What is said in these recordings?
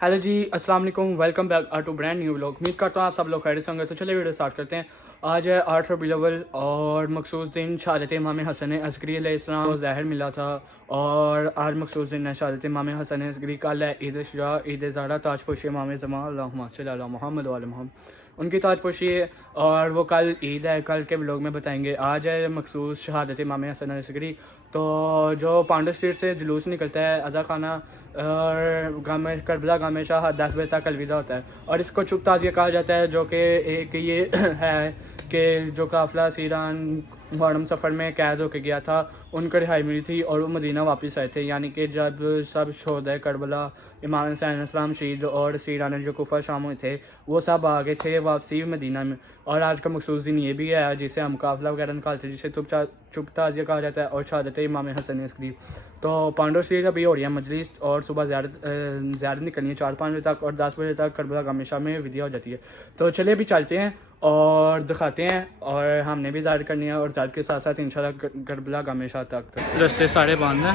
Hello जी, अस्सलाम वालेकुम। Welcome back to brand new vlog. उम्मीद करता हूँ आप सब लोग खैरियत से होंगे। तो चलिए वीडियो स्टार्ट करते हैं। आज है 8 रबीउल अव्वल और मखसूस दिन शहादत इमाम हसन अस्करी अलैहिस्सलाम को ज़ाहिर मिला था। और आज मखसूस दिन है शहादत इमाम हसन अस्करी। कल है ईद शुरा, ईद ज़हरा, ताजपोशी इमाम ज़मान अल्लाहुम्मा सल्ली अला मुहम्मद व आले मोहम्मद, उनकी ताजपोशी है और वो कल ईद है। कल के व्लॉग में बताएंगे। आज है मखसूस शहादत इमाम हसन अस्करी। तो जो पांडव स्ट्रीट से जुलूस निकलता है अज़ा खाना और गाँव में करबला गाँव में शाह 10 बजे तक अलविदा होता है। और इसको चुप ताज़िया कहा जाता है, जो कि एक ये है कि जो काफ़िला सीरान मुहर्रम सफ़र में कैद होकर गया था, उनको रिहाई मिली थी और वो मदीना वापस आए थे। यानी कि जब सब शोहदा करबला, इमाम हुसैन इस्लाम शहीद और सीरान जो कुफा शाम हुए थे, वो सब आ गए थे वापसी मदीना में। और आज का मखसूस दिन ये भी है जिसे हम काफ़िला वगैरह निकालते हैं, जिसे चुप ताज़िया कहा जाता है और शहादत इमाम हसन अस्करी। तो पांडव स्ट्रीट अभी हो रही है मजलिस और सुबह ज़्यारत निकलनी है 4-5 बजे तक और 10 बजे तक करबला गामेशा में विदिया हो जाती है। तो चलिए अभी चलते हैं और दिखाते हैं। और हमने भी ज़ाहिर करनी है और ज़ाहिर के साथ साथ इंशाल्लाह करबला गामेशा तक रास्ते सारे बंद हैं।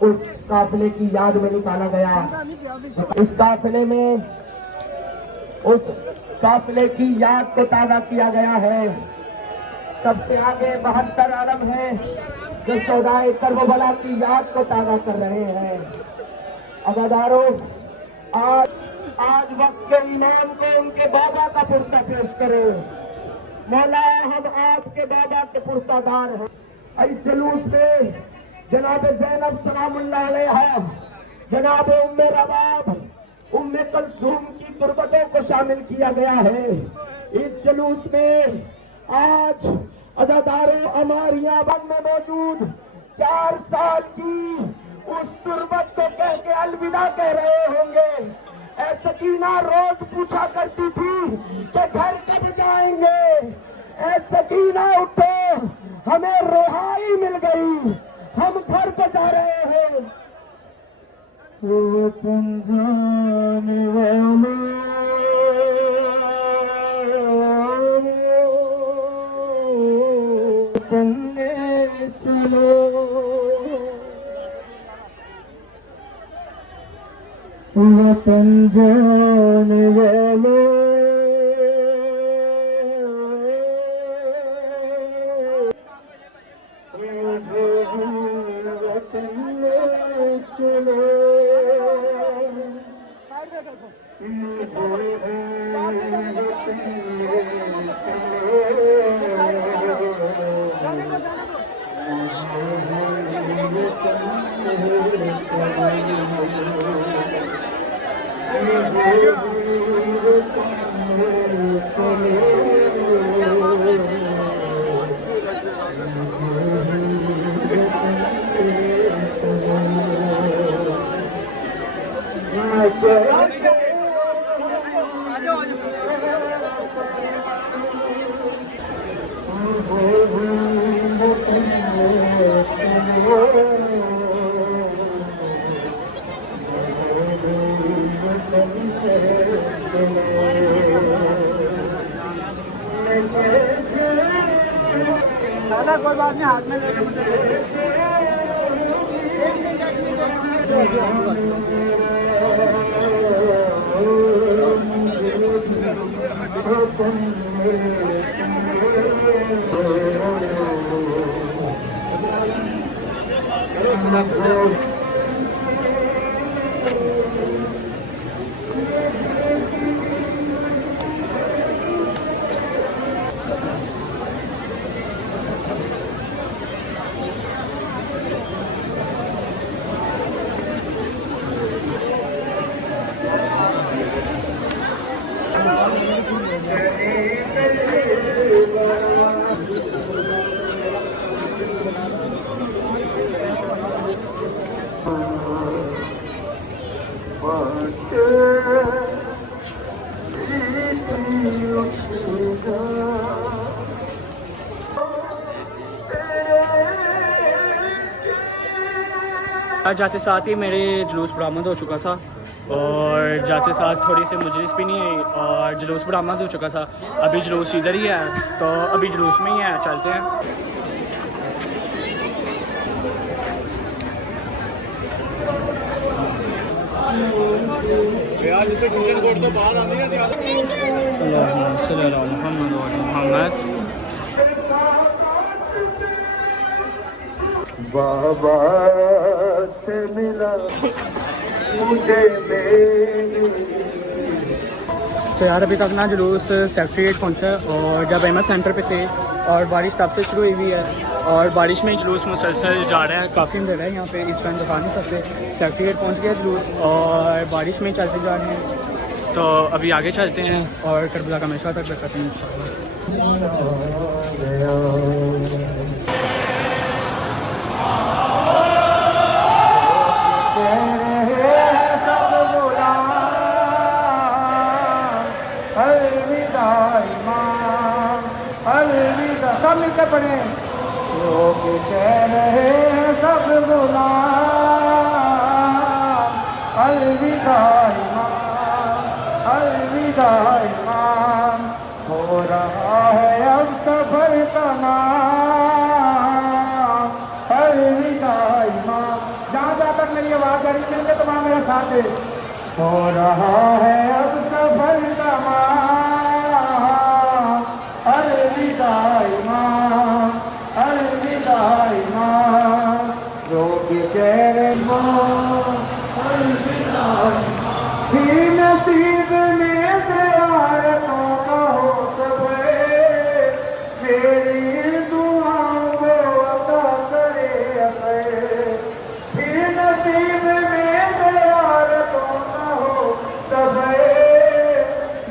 उस काफिले की याद में निकाला गया। उस काफिले में उस काफिले की याद को ताज़ा किया गया है। सबसे आगे 72 आलम है जो सौदाए करबला की याद को ताज़ा कर रहे हैं। अज़ादारों, आज वक्त के इमाम को उनके बाबा का पुरसा पेश करें। मौला, हम आपके बाबा के पुरसादार हैं। इस जुलूस में जनाब ज़ैनब सलामुल्लाह अलैहा, जनाब उम्मे रबाब, उम्मे कलसूम की तुरबतों को शामिल किया गया है। इस जुलूस में आज अज़ादारों अमारिया बन में मौजूद 4 साल की उस तुरबत को कह के अलविदा कह रहे होंगे। ऐ सकीना रोज पूछा करती थी कि घर कब जाएंगे। ऐ सकीना उठो, हमें रिहाई मिल गई, हम घर को जा रहे हैं। चलो वतन जाने वालों, कोई बात नहीं, हाथ में लेके मुझे आज जाते साथ ही मेरे जुलूस बरामद हो चुका था और जाते साथ थोड़ी सी मुजलिस भी नहीं आई और जुलूस बरामद हो चुका था। अभी जुलूस इधर ही है, तो अभी जुलूस में ही है, चलते हैं। बाबा से मिला मुझे तो यार अभी तक ना जुलूस सेक्रेटरीट पहुंचा और जब एम सेंटर पे थे और बारिश तब से शुरू हुई हुई है और बारिश में जुलूस मुसलसल जा रहा है। काफ़ी अंधेरा है यहाँ पे, इस टाइम दिखा नहीं सकते। सेक्रेटरीट पहुंच गया जुलूस और बारिश में चलते जा रहे हैं। तो अभी आगे चलते हैं और करबला का हमेशा तक दिखाते हैं इंशाल्लाह। अलविदा सब मिलकर पढ़े। लोग कह रहे हैं सब गुलाम, अलविदा इमाम, अलविदा इमाम। हो रहा है अब सफर का नाम, अलविदा इमाम। जहाँ जहाँ तक मेरी आवाज़ आ रही है तो वहाँ मेरा साथ है। हो रहा है अब सफर का नाम, अलविदा इमाम, अलविदा इमाम। रोग चेहरे अलविदा ही नसीब में ज़ियारतों का हो सफे, मेरी दुआओं को अता करे अते। ही नसीब में ज़ियारतों का हो सफे,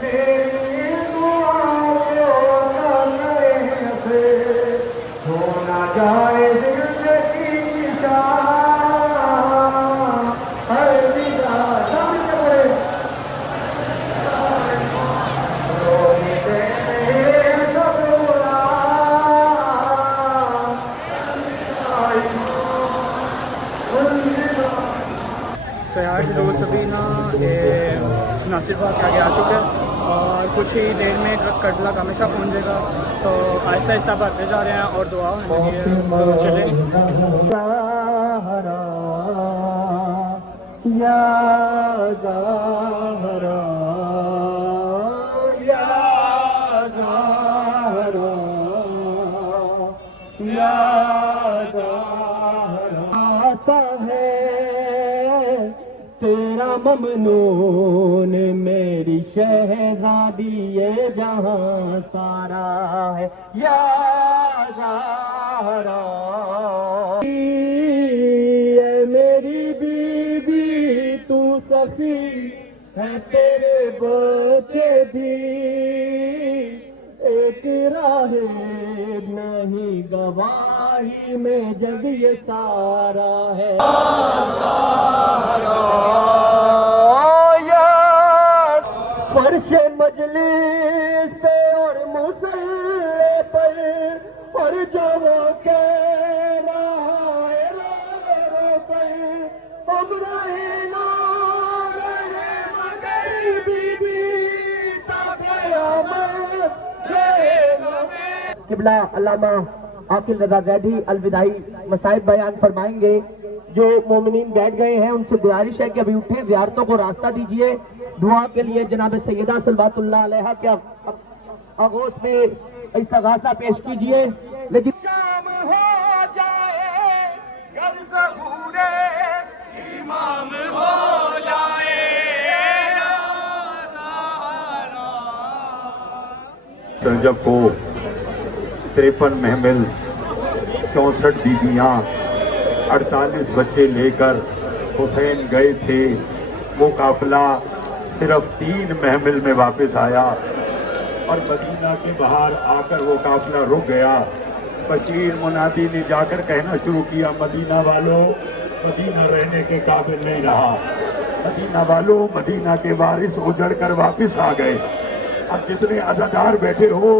मेरी दुआओं को अता करे अते। हो ना जाए ज़िंदगी की शान, अलविदा तो यार जुलूस अभी ना नासिर बाग के आगे आ चुके हैं और कुछ ही देर में करबला का हमेशा पहुँच जाएगा। तो आहिस्ता आहिस्ता बढ़ते जा रहे हैं और दुआ होने लगी है, तो चले। या ज़हरा, या ज़हरा, या ज़हरा। आता है तेरा ममनून मेरी शहज़ादी, ये जहां सारा है। या ज़हरा, ये मेरी बीवी तू सखी है, तेरे बच्चे भी एक राहे नहीं, गवाही में जग ये सारा है। फर्श मजलिस पे और मुसल्ले पर, और जो वो कह रहा है रो कर, हम रहे ना रहे मगर बीबी तक क़यामत रहेगा। किबला अल्लामा आकिल रज़ा ज़ैदी अलविदाई मसाइब बयान फरमाएंगे। जो मोमिनीन बैठ गए हैं उनसे गुजारिश है कि अभी उठे, ज़ियारतों को रास्ता दीजिए। दुआ के लिए जनाब सैयदा सलवातुल्लाह अलैहा के आगोश में इस्तग़ासा पेश कीजिए। लेकिन शाम हो जाए कल ज़हूरे इमाम हो जाए, रजब को 53 महमिल 64 बीबियाँ 48 बच्चे लेकर हुसैन गए थे। वो काफिला सिर्फ 3 महमिल में वापस आया और मदीना के बाहर आकर वो काफिला रुक गया। बशीर मुनादी ने जाकर कहना शुरू किया, मदीना वालों, मदीना रहने के काबिल नहीं रहा। मदीना वालों, मदीना के वारिस उजड़ कर वापस आ गए। अब जितने अज़ादार बैठे हो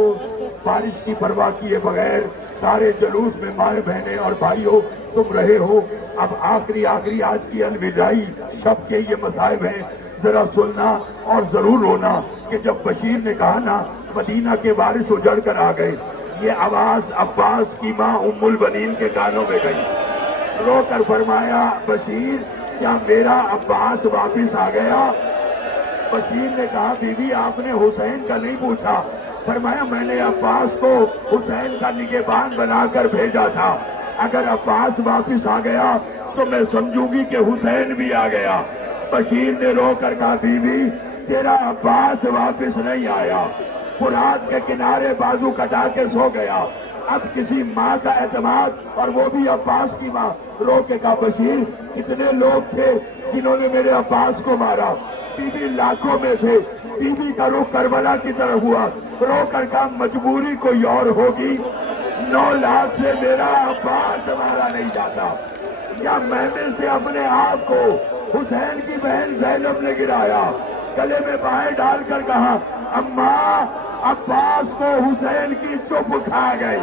बारिश की परवाह किए बगैर सारे जुलूस में माए बहने और भाइयों तुम रहे हो। अब आखिरी आखिरी आज की अलविदाई शब के ये मसाइब हैं, जरा सुनना और जरूर रोना कि जब बशीर ने कहा ना मदीना के बारिश उजड़ कर आ गए, ये आवाज अब्बास की माँ उम्मुल बनीन के कानों में गई। रोकर फरमाया बशीर क्या मेरा अब्बास वापिस आ गया? बशीर ने कहा बीबी आपने हुसैन का नहीं पूछा। फरमाया मैंने अब्बास को हुसैन का निगहबान बनाकर भेजा था, अगर अब्बास वापिस आ गया तो मैं समझूंगी कि हुसैन भी आ गया। बशीर ने रोकर कहा बीबी तेरा अब्बास वापिस नहीं आया, फुरात के किनारे बाजू कटा के सो गया। अब किसी माँ का एतमाद और वो भी अब्बास की माँ। रो के कहा बशीर कितने लोग थे जिन्होंने मेरे अब्बास को मारा? बीबी लाखों में थे। बीबी का रुख करबला की तरफ हुआ, रो कर कहा मजबूरी कोई और होगी, 9 लाख से मेरा अब्बास मारा नहीं जाता। या महमिल से अपने आप को हुसैन की बहन ज़ैनब ने गिराया, गले में बाहें डालकर कहा अम्मा अब्बास को हुसैन की चुप खा गई।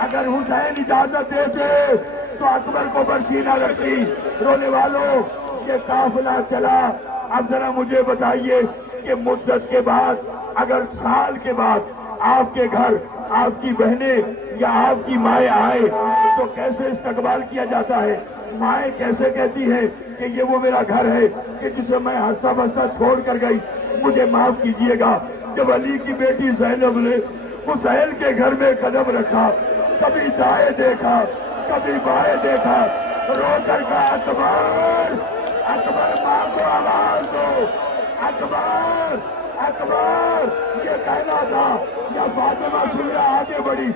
अगर हुसैन इजाजत देते तो अकबर को बर्छी न रखती। रोने वालों ये काफिला चला। अब जरा मुझे बताइए कि मुद्दत के बाद, अगर साल के बाद आपके घर आपकी बहनें या आपकी माएँ आए तो कैसे इस्तकबाल किया जाता है? माएँ कैसे कहती है कि ये वो मेरा घर है कि जिसे मैं हंसता बसता छोड़ कर गई, मुझे माफ कीजिएगा। जब अली की बेटी ज़ैनब ने हुसैन के घर में कदम रखा, कभी दाएं देखा कभी बाएं देखा, रोकर का अकबर अकबर माँ को आवाज दो, अकबर अकबर ये कहना था। या फातिमा सुनिया आगे बढ़ी,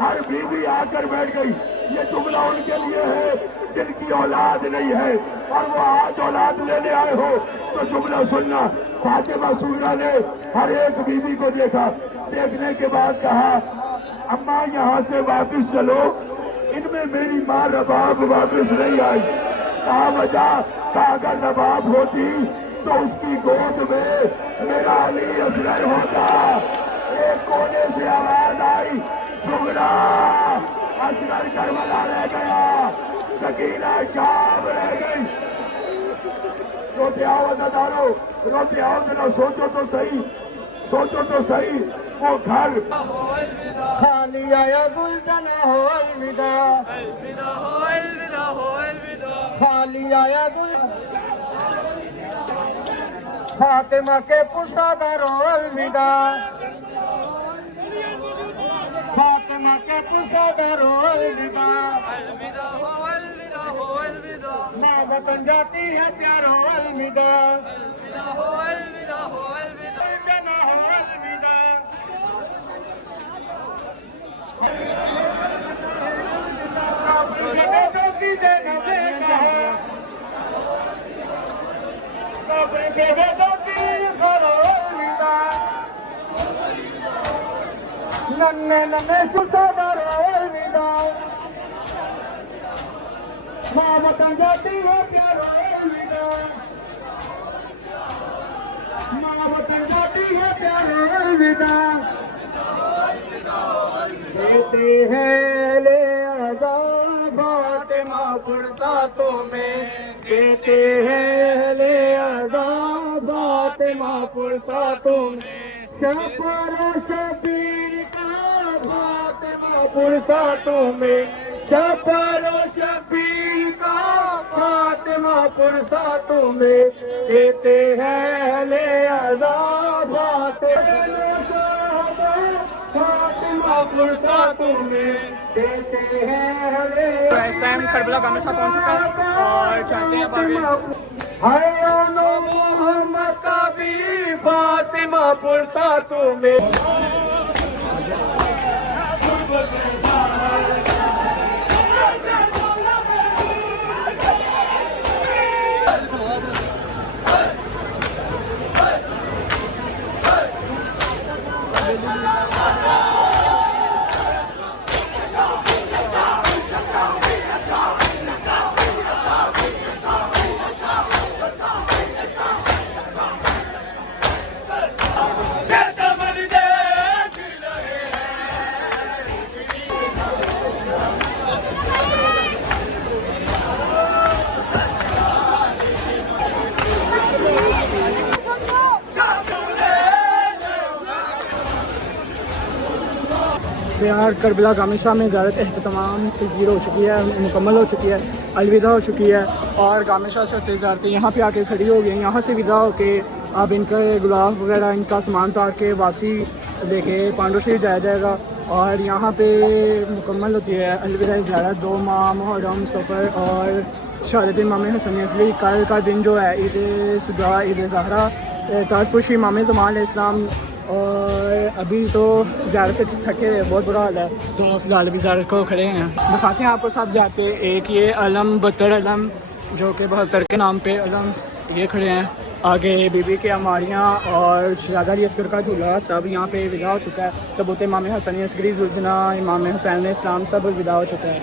हर बीवी आकर बैठ गई। ये जुमला उनके लिए है जिनकी औलाद नहीं है और वो आज औलाद लेने आए हो तो जुमला सुनना। फातिमा सुनिया ने हर एक बीवी को देखा, देखने के बाद कहा अम्मा यहाँ से वापिस चलो, इनमें मेरी माँ रबाब वापिस नहीं आई। कहा वजह? कहा अगर रबाब होती तो उसकी गोद में मेरा अली असगर होता। एक कोने से आवाज आई सुगरा, असगर करबला रह गया, सकीना शाम रह गई। रोते आओ नदारो, रोते आओ जरा, सोचो तो सही, सोचो तो सही। वो घर खाली आया गुलशन हो अलविदा, अलविदा हो अलविदा हो अलविदा, खाली आया गुल फातिमा के पुसादारो अलविदा, फातिमा के पुसादारो अलविदा, अलविदा हो अलविदा हो अलविदा, माँ वतन जाती है प्यारो अलविदा, अलविदा हो अलविदा हो अलविदा, गुलशन हो अलविदा। नन्हे नन्हे सुसादारो अलविदा, माँ वतन जाती है प्यारो अलविदा, माँ वतन जाती है प्यारो अलविदा। देते हैं ले आज़ाद फातिमा फुर्सतों में, देते हैं ले आज़ाद फातिमा फुर्सतों में, शफर शबीर का फातिमा फुर्सतों में, शफर शबीर का फातिमा फुर्सतों में, देते हैं ले आज़ाद फातिमा फुर्सतों में, देते हैं ले। तो इस टाइम करबला का हमेशा पहुंच चुका है और जानते हैं आगे। हयानो मोहम्मद का भी फातिमा फुर्सतों में। तो यार करबला गामिशा में ज़्यादा अहतमाम पज़ीर हो चुकी है, मुकम्मल हो चुकी है, अलविदा हो चुकी है। और गामिशा से होते ज़्यादा यहाँ पे आके खड़ी हो गई। यहाँ से विदा होके अब इनका गुलाब वगैरह इनका सामान उतार के वापसी लेके पांडव शरीफ जाया जाएगा। और यहाँ पे मुकम्मल होती है अलविदा ज़्यादा 2 माह मुहर्रम सफ़र और शहादत इमाम हसन असगरी। कल का दिन जो है ईद सुजा ईद ज़हरा ताजपुशी इमाम ज़मान अलैहिस्सलाम। और अभी तो ज़्यादा से थके हुए, बहुत बुरा हाल है। तो फिलहाल अभी ज़्यादा को खड़े हैं, दिखाते हैं आपको साथ जाते। एक ये अलम बतर अलम जो कि 72 के नाम पे अलम ये खड़े हैं। आगे बीबी के अमारियाँ और शहजादा अली असगर का झूला सब यहाँ पे विदा हो चुका है। तबूत इमाम हसन असगरी जुलजना इमाम हुसैन इस्लाम सब विदा हो चुका है।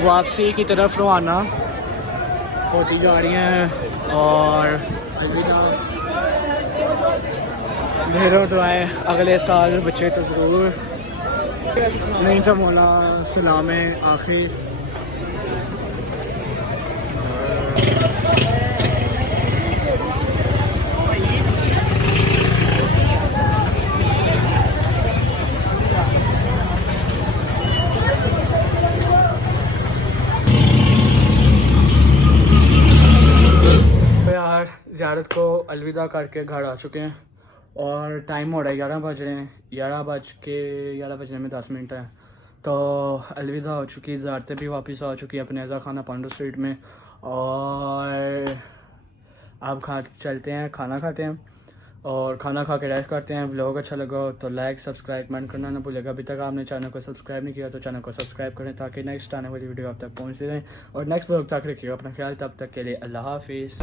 वापसी की तरफ रवाना होती जा रही हैं। और ढेरों दुआएं अगले साल बच्चे तो ज़रूर नहीं तो मौला सलाम आखिर। ज़ियारत को अलविदा करके घर आ चुके हैं और टाइम हो रहा है 11 बज रहे हैं। 11 बजने में 10 मिनट है। तो अलविदा हो चुकी, ज़ियारतें भी वापस आ चुकी है अपने अज़ा खाना पांडव स्ट्रीट में। और अब चलते हैं खाना खाते हैं और खाना खा के रेस्ट करते हैं। व्लॉग अच्छा लगा तो लाइक सब्सक्राइब कमेंट करना ना भूलेगा। अभी तक आपने चैनल को सब्सक्राइब नहीं किया तो चैनल को सब्सक्राइब करें ताकि नेक्स्ट आने वाली वीडियो आप तक पहुँचते रहें। और नेक्स्ट व्लॉग तक रखिएगा अपना ख्याल। तब तक के लिए अल्लाह हाफिज़।